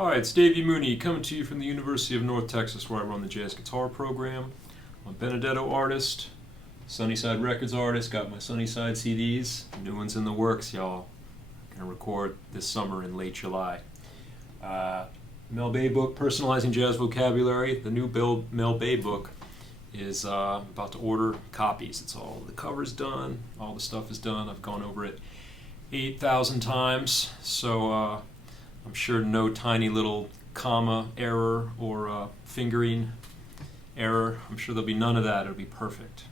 Hi, it's Davy Mooney coming to you from the University of North Texas where I run the jazz guitar program. I'm a Benedetto artist, Sunnyside Records artist, got my Sunnyside CDs, new ones in the works, y'all. Gonna record this summer in late July. Mel Bay book, Personalizing Jazz Vocabulary, the new Mel Bay book is about to order copies. It's all the cover's done, all the stuff is done. I've gone over it 8,000 times, so I'm sure no tiny little comma error or fingering error. I'm sure there'll be none of that. It'll be perfect.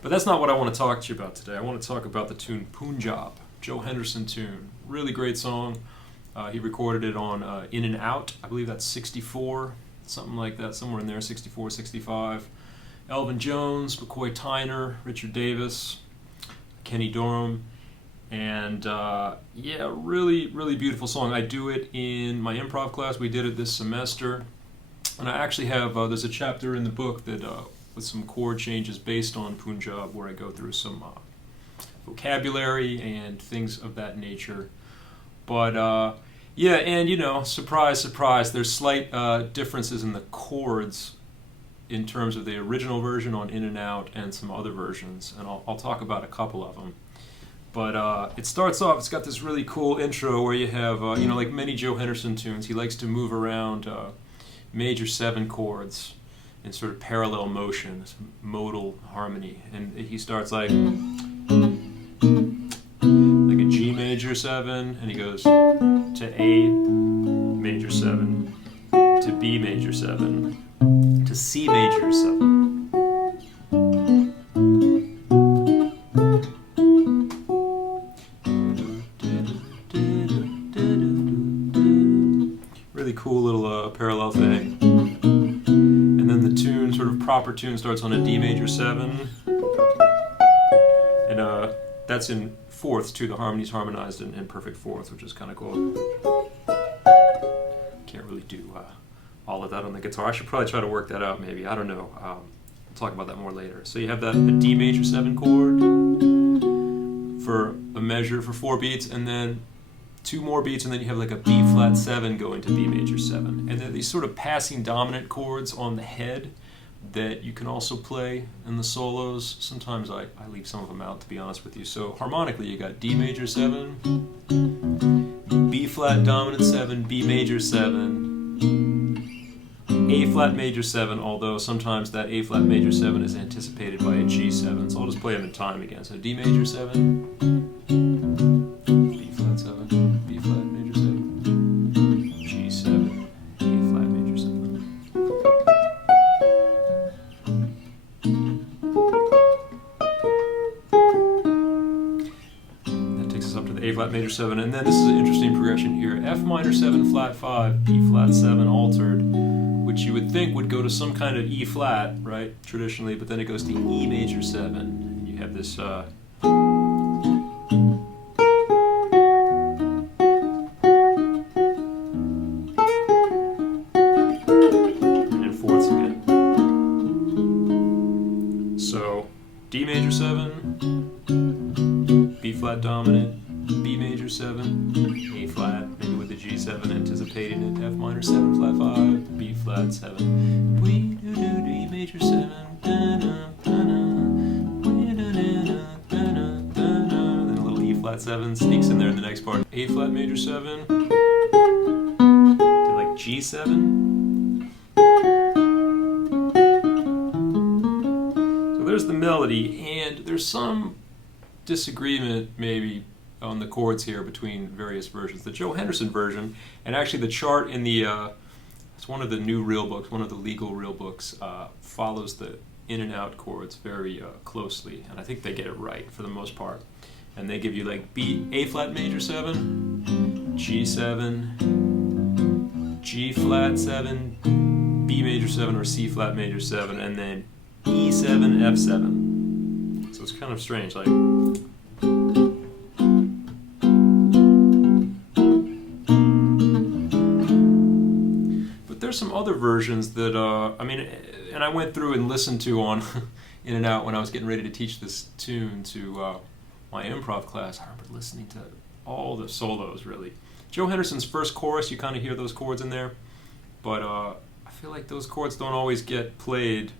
But that's not what I want to talk to you about today. I want to talk about the tune Punjab, Joe Henderson tune. Really great song. He recorded it on In and Out. I believe that's 64, something like that, somewhere in there, 64, 65. Elvin Jones, McCoy Tyner, Richard Davis, Kenny Dorham. And yeah, really, really beautiful song. I do it in my improv class. We did it this semester. And I actually have, there's a chapter in the book that with some chord changes based on Punjab where I go through some vocabulary and things of that nature. But yeah, and you know, surprise, surprise, there's slight differences in the chords in terms of the original version on In and Out and some other versions. And I'll talk about a couple of them. But it starts off, it's got this really cool intro where you have, you know, like many Joe Henderson tunes, he likes to move around major 7 chords in sort of parallel motion, this modal harmony. And he starts like a G major 7, and he goes to A major 7, to B major 7, to C major 7. Really cool little parallel thing. And then the tune, sort of proper tune, starts on a D major 7. And that's in fourths too. The harmony's harmonized in perfect fourths, which is kind of cool. Can't really do all of that on the guitar. I should probably try to work that out maybe. I don't know. We'll talk about that more later. So you have that a D major 7 chord for a measure for 4 beats, and then 2 more beats, and then you have like a B flat 7 going to B major 7. And there are these sort of passing dominant chords on the head that you can also play in the solos. Sometimes I leave some of them out, to be honest with you. So harmonically you got D major 7, B flat dominant 7, B major 7, A flat major 7, although sometimes that A flat major 7 is anticipated by a G7. So I'll just play them in time again. So D major 7, B flat 7, B flat major 7, G7, A flat major 7. That takes us up to the A flat major 7, and then this is an interesting progression here. F minor 7 flat 5, B flat 7 altered, which you would think would go to some kind of E flat, right, traditionally, but then it goes to E major 7, and you have this D major 7, B flat dominant, B major 7, A flat, maybe with the G7 anticipating it, F minor 7 flat 5, B flat 7, D major 7, then a little E flat 7 sneaks in there in the next part, A flat major 7, to like G7. There's the melody, and there's some disagreement maybe on the chords here between various versions. The Joe Henderson version, and actually the chart in the, it's one of the new real books, one of the legal real books, follows the in and out chords very closely, and I think they get it right for the most part. And they give you like A flat major 7, G7, G flat 7, B major 7 or C flat major 7, and then E7, F7. So it's kind of strange, like. But there's some other versions that, I mean, and I went through and listened to on In and Out when I was getting ready to teach this tune to my improv class. I remember listening to all the solos really. Joe Henderson's first chorus, you kind of hear those chords in there, but I feel like those chords don't always get played,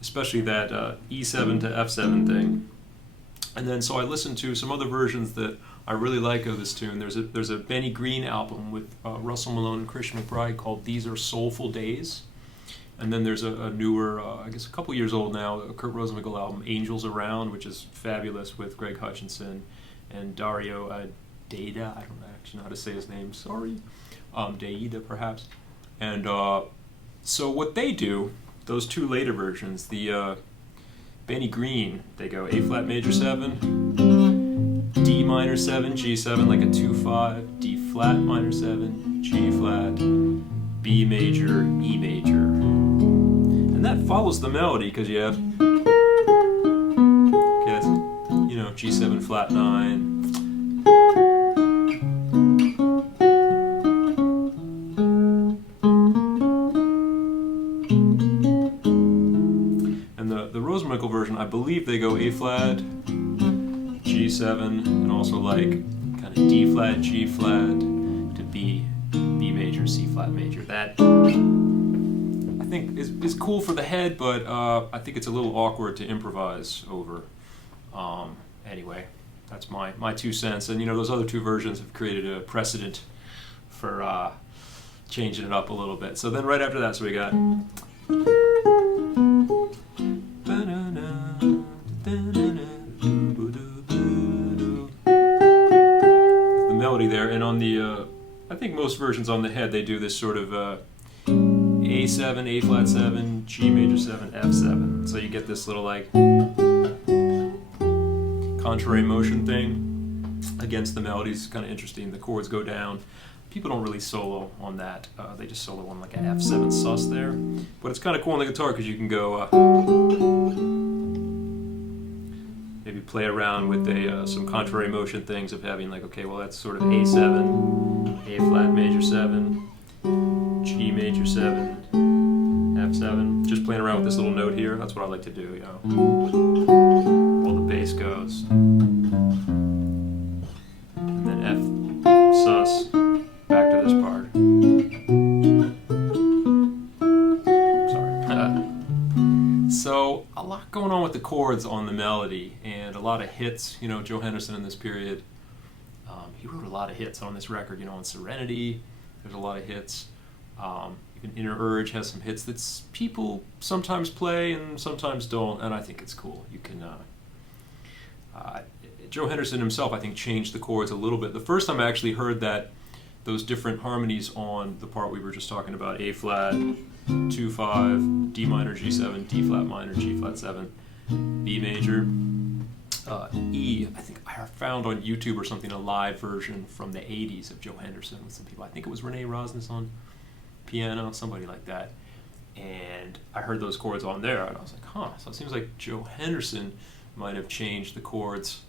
especially that E7 to F7 thing. And then so I listened to some other versions that I really like of this tune. There's a Benny Green album with Russell Malone and Christian McBride called These Are Soulful Days. And then there's a newer, I guess a couple years old now, a Kurt Rosenwinkel album, Angels Around, which is fabulous with Greg Hutchinson and Dario Deida. I don't actually know how to say his name, sorry. Deida, perhaps. And so what they do, those two later versions, the Benny Green, they go A flat major 7, D minor 7, G7, like a 2-5, D flat minor 7, G flat, B major, E major. And that follows the melody because you have, okay, that's, you know, G7 flat 9. The Rosenwinkel version, I believe they go A flat, G7, and also like kind of D flat, G flat to B major, C flat major. That I think is cool for the head, but I think it's a little awkward to improvise over. Anyway, that's my 2 cents. And you know, those other two versions have created a precedent for changing it up a little bit. So then right after that, so we got. Melody there, and on the I think most versions on the head they do this sort of A7, A flat 7, G major 7, F7. So you get this little like contrary motion thing against the melodies. Kind of interesting. The chords go down. People don't really solo on that. They just solo on like an F7 sus there. But it's kind of cool on the guitar because you can go maybe play around with some contrary motion things of having like, okay, well that's sort of A7, A flat major 7, G major 7, F7. Just playing around with this little note here. That's what I like to do, you know. While the bass goes. And then F sus. Back to this part. Sorry. So a lot going on with the chords on the melody and a lot of hits. You know, Joe Henderson in this period, he wrote a lot of hits on this record. You know, on Serenity, there's a lot of hits. Even Inner Urge has some hits that people sometimes play and sometimes don't, and I think it's cool. You can. Joe Henderson himself, I think, changed the chords a little bit. The first time I actually heard that. Those different harmonies on the part we were just talking about, A flat, 2-5, D minor, G7, D flat minor, G flat 7, B major, E. I think I found on YouTube or something a live version from the 80s of Joe Henderson with some people. I think it was Renee Rosnes on piano, somebody like that. And I heard those chords on there, and I was like, huh. So it seems like Joe Henderson might have changed the chords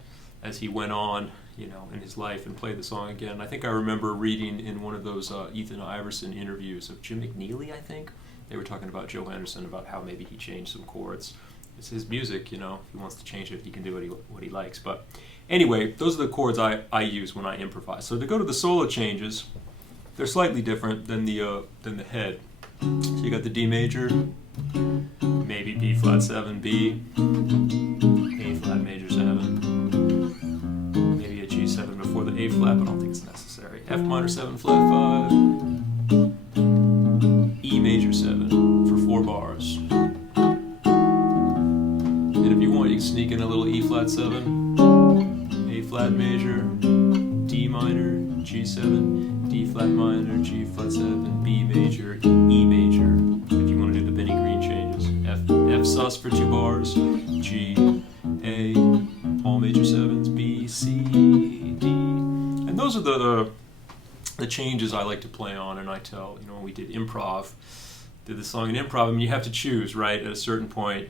as he went on, you know, in his life and played the song again. I think I remember reading in one of those Ethan Iverson interviews of Jim McNeely, I think. They were talking about Joe Henderson, about how maybe he changed some chords. It's his music, you know. If he wants to change it, he can do what he likes. But anyway, those are the chords I use when I improvise. So to go to the solo changes, they're slightly different than the head. So you got the D major, maybe B flat 7, B, A flat major 7, maybe a G7 before the A flat, but I don't think it's necessary. F minor 7 flat 5, E major 7 for 4 bars. And if you want, you can sneak in a little E flat 7, A flat major, D minor, G7, D flat minor, G flat 7, B major, E major. If you want to do the Benny Green changes, F sus for 2 bars, G, A, all major 7s, B, C, D. And those are the changes I like to play on. And I tell, you know, when we did the song in improv, I mean, you have to choose, right, at a certain point.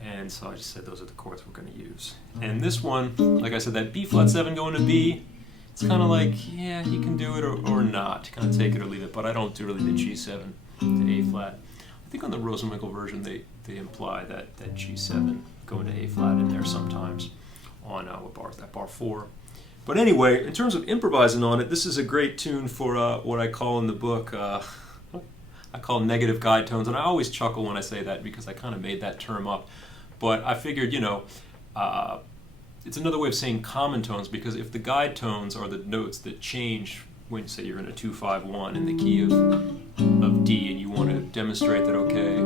And so I just said those are the chords we're going to use. And this one, like I said, that B flat 7 going to B, it's kind of like, yeah, you can do it or not. Kind of take it or leave it. But I don't do really the G7 to A flat. I think on the Rosenwinkel version, they imply that G7 going to A flat in there sometimes on what bar is that? Bar 4. But anyway, in terms of improvising on it, this is a great tune for what I call in the book, I call negative guide tones. And I always chuckle when I say that because I kind of made that term up. But I figured, it's another way of saying common tones, because if the guide tones are the notes that change when, say, you're in a 2-5-1 in the key of D, and you want to demonstrate that, okay,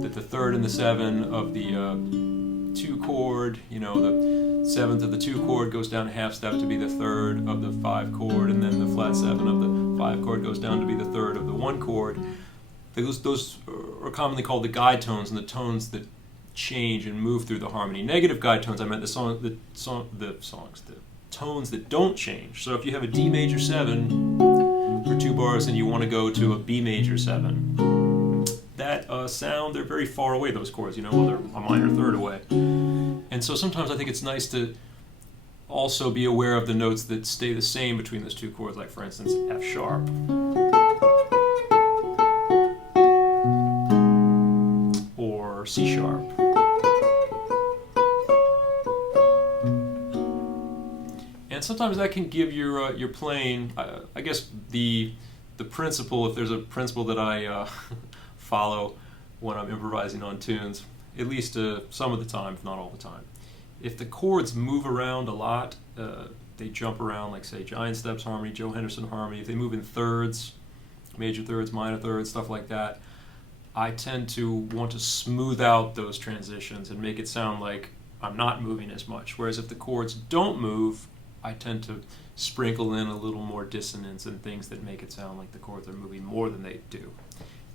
that the third and the 7 of the 2 chord, the 7th of the 2 chord goes down a half step to be the 3rd of the 5 chord, and then the flat 7 of the 5 chord goes down to be the 3rd of the 1 chord. Those are commonly called the guide tones, and the tones that change and move through the harmony. Negative guide tones, I meant the tones that don't change. So if you have a D major 7 for 2 bars and you want to go to a B major 7, that sound, they're very far away, those chords, they're a minor third away. And so sometimes I think it's nice to also be aware of the notes that stay the same between those 2 chords, like for instance F sharp. Or C sharp. And sometimes that can give your playing, I guess the principle, if there's a principle that I follow when I'm improvising on tunes, at least some of the time, if not all the time. If the chords move around a lot, they jump around, like say Giant Steps harmony, Joe Henderson harmony, if they move in thirds, major thirds, minor thirds, stuff like that, I tend to want to smooth out those transitions and make it sound like I'm not moving as much. Whereas if the chords don't move, I tend to sprinkle in a little more dissonance and things that make it sound like the chords are moving more than they do.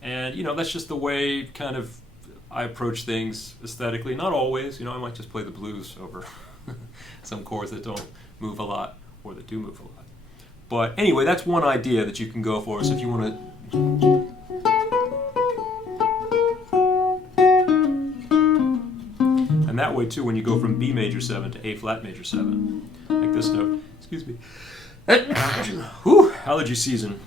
And, that's just the way kind of I approach things aesthetically. Not always, I might just play the blues over some chords that don't move a lot or that do move a lot. But anyway, that's one idea that you can go for. So if you want to... And that way, too, when you go from B major 7 to A flat major 7, like this note, excuse me, whew, allergy season,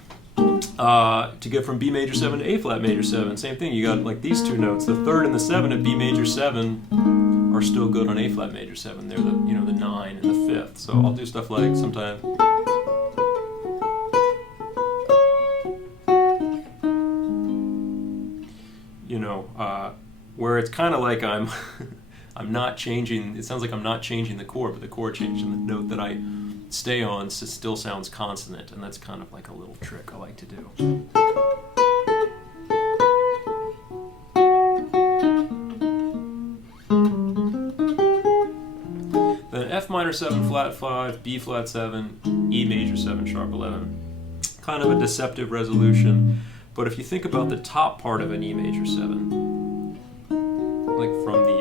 to get from B major 7 to A flat major 7, same thing, you got like these 2 notes, the 3rd and the 7 of B major 7 are still good on A flat major 7, they're the 9 and the 5th, so I'll do stuff like sometimes, where it's kind of like I'm not changing, it sounds like I'm not changing the chord, but the chord changing the note that I stay on still sounds consonant, and that's kind of like a little trick I like to do. Then F minor 7 flat 5, B flat 7, E major 7 sharp 11. Kind of a deceptive resolution, but if you think about the top part of an E major 7, like from the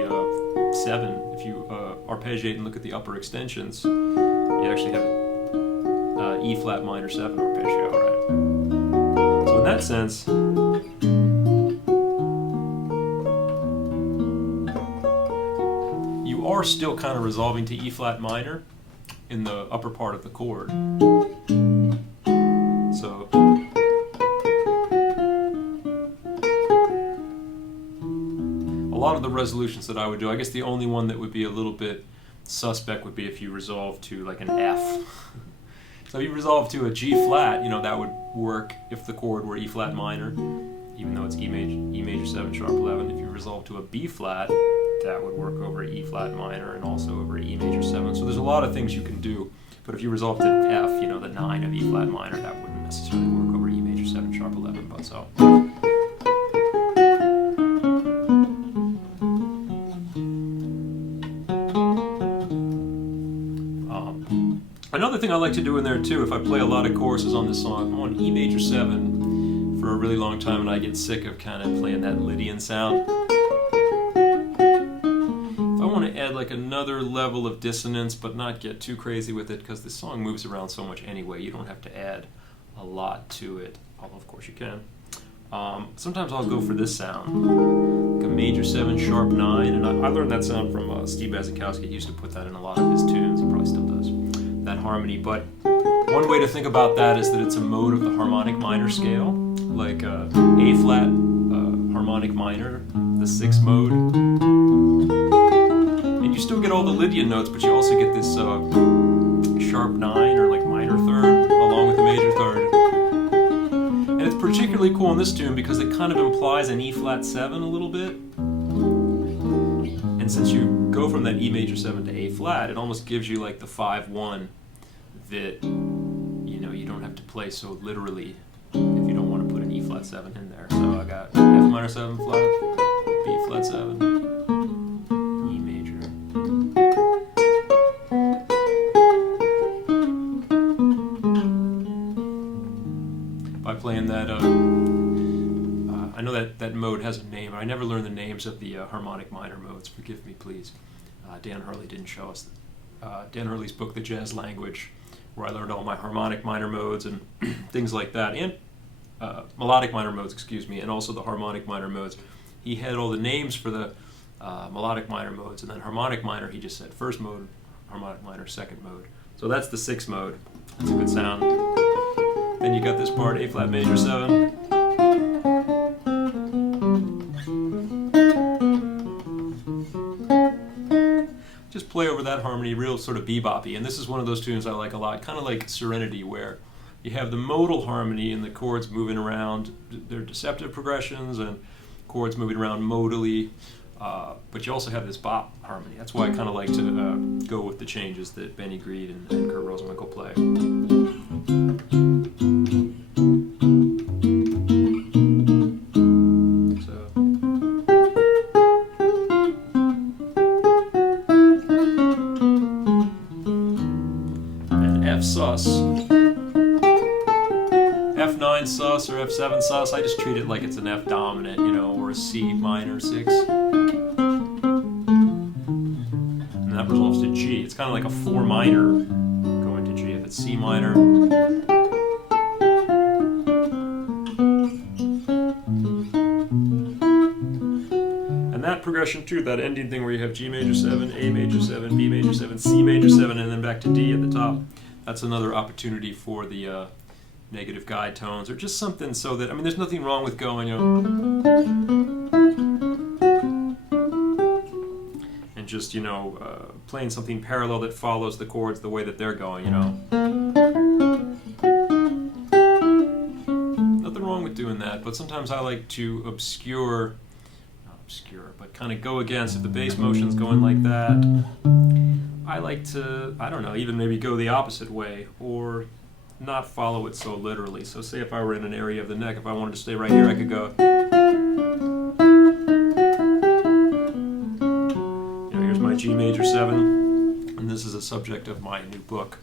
7, if you arpeggiate and look at the upper extensions, you actually have E flat minor 7 arpeggio, right? So in that sense, you are still kind of resolving to E flat minor in the upper part of the chord. So a lot of the resolutions that I would do, I guess the only one that would be a little bit suspect would be if you resolve to like an F. So if you resolve to a G flat, that would work if the chord were E flat minor, even though it's E major 7 sharp 11. If you resolve to a B flat, that would work over E flat minor and also over E major 7. So there's a lot of things you can do. But if you resolve to F, the 9 of E flat minor, that wouldn't necessarily work over E major 7 sharp 11. But so. Another thing I like to do in there too, if I play a lot of choruses on this song, I'm on E major 7 for a really long time and I get sick of kind of playing that Lydian sound. If I want to add like another level of dissonance but not get too crazy with it, because the song moves around so much anyway, you don't have to add a lot to it, although of course you can. Sometimes I'll go for this sound, like a major 7 sharp 9, and I learned that sound from Steve Bazikowski. He used to put that in a lot of his tunes, he probably still does, that harmony. But one way to think about that is that it's a mode of the harmonic minor scale, like A flat harmonic minor, the 6th mode. And And you still get all the Lydian notes, but you also get this sharp 9 or like minor third along with the major third. And it's particularly cool in this tune because it kind of implies an E flat 7 a little bit. And since you go from that E major 7 to A flat, it almost gives you like the 5-1 that, you know, you don't have to play so literally if you don't want to put an E flat 7 in there. So I got F minor 7 flat, B flat 7, E major. By playing that, I know that mode has a name. I never learned the names of the harmonic minor modes. Forgive me, please. Dan Hurley didn't show us. Dan Hurley's book, The Jazz Language, where I learned all my harmonic minor modes and things like that, and melodic minor modes, excuse me, and also the harmonic minor modes. He had all the names for the melodic minor modes, and then harmonic minor, he just said first mode, harmonic minor, second mode. So that's the 6th mode. That's a good sound. Then you got this part, A flat major 7. Just play over that harmony real sort of beboppy, and this is one of those tunes I like a lot, kind of like Serenity, where you have the modal harmony and the chords moving around. They're deceptive progressions and chords moving around modally, but you also have this bop harmony. That's why I kind of like to go with the changes that Benny Greed and Kurt Rosenwinkel play. Sus, F9 sus or F7 sus, I just treat it like it's an F dominant, you know, or a C minor 6. And that resolves to G. It's kind of like a 4 minor going to G if it's C minor. And that progression too, that ending thing where you have G major 7, A major 7, B major 7, C major 7, and then back to D at the top. That's another opportunity for the negative guide tones, or just something so that, I mean, there's nothing wrong with going, you know, and just, you know, playing something parallel that follows the chords the way that they're going, you know. Nothing wrong with doing that, but sometimes I like to not obscure, but kind of go against, if the bass motion's going like that, I like to, I don't know, even maybe go the opposite way, or not follow it so literally. So say if I were in an area of the neck, if I wanted to stay right here, I could go, you know, here's my G major 7, and this is a subject of my new book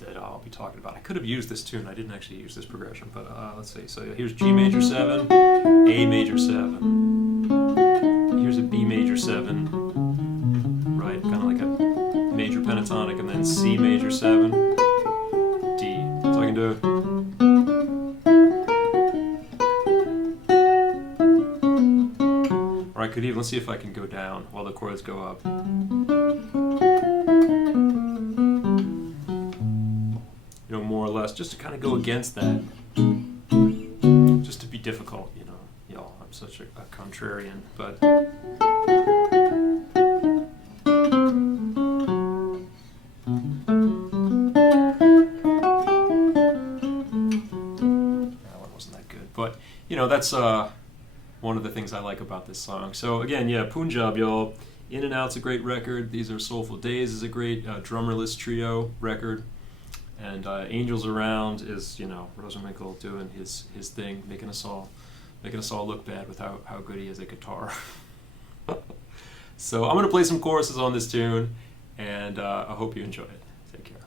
that I'll be talking about. I could have used this tune, I didn't actually use this progression, but let's see. So here's G major 7, A major 7, here's a B major 7, right, kind of like a major pentatonic, and then C major 7, D. So I can do, or I could even, let's see if I can go down while the chords go up. You know, more or less, just to kind of go against that, just to be difficult, you know. Y'all, I'm such a contrarian, but you know, that's one of the things I like about this song. So again, yeah, Punjab, y'all. In and Out's a great record. These Are Soulful Days is a great drummerless trio record. And Angels Around is, you know, Rosenwinkel doing his thing, making us all look bad with how good he is at guitar. So I'm going to play some choruses on this tune, and I hope you enjoy it. Take care.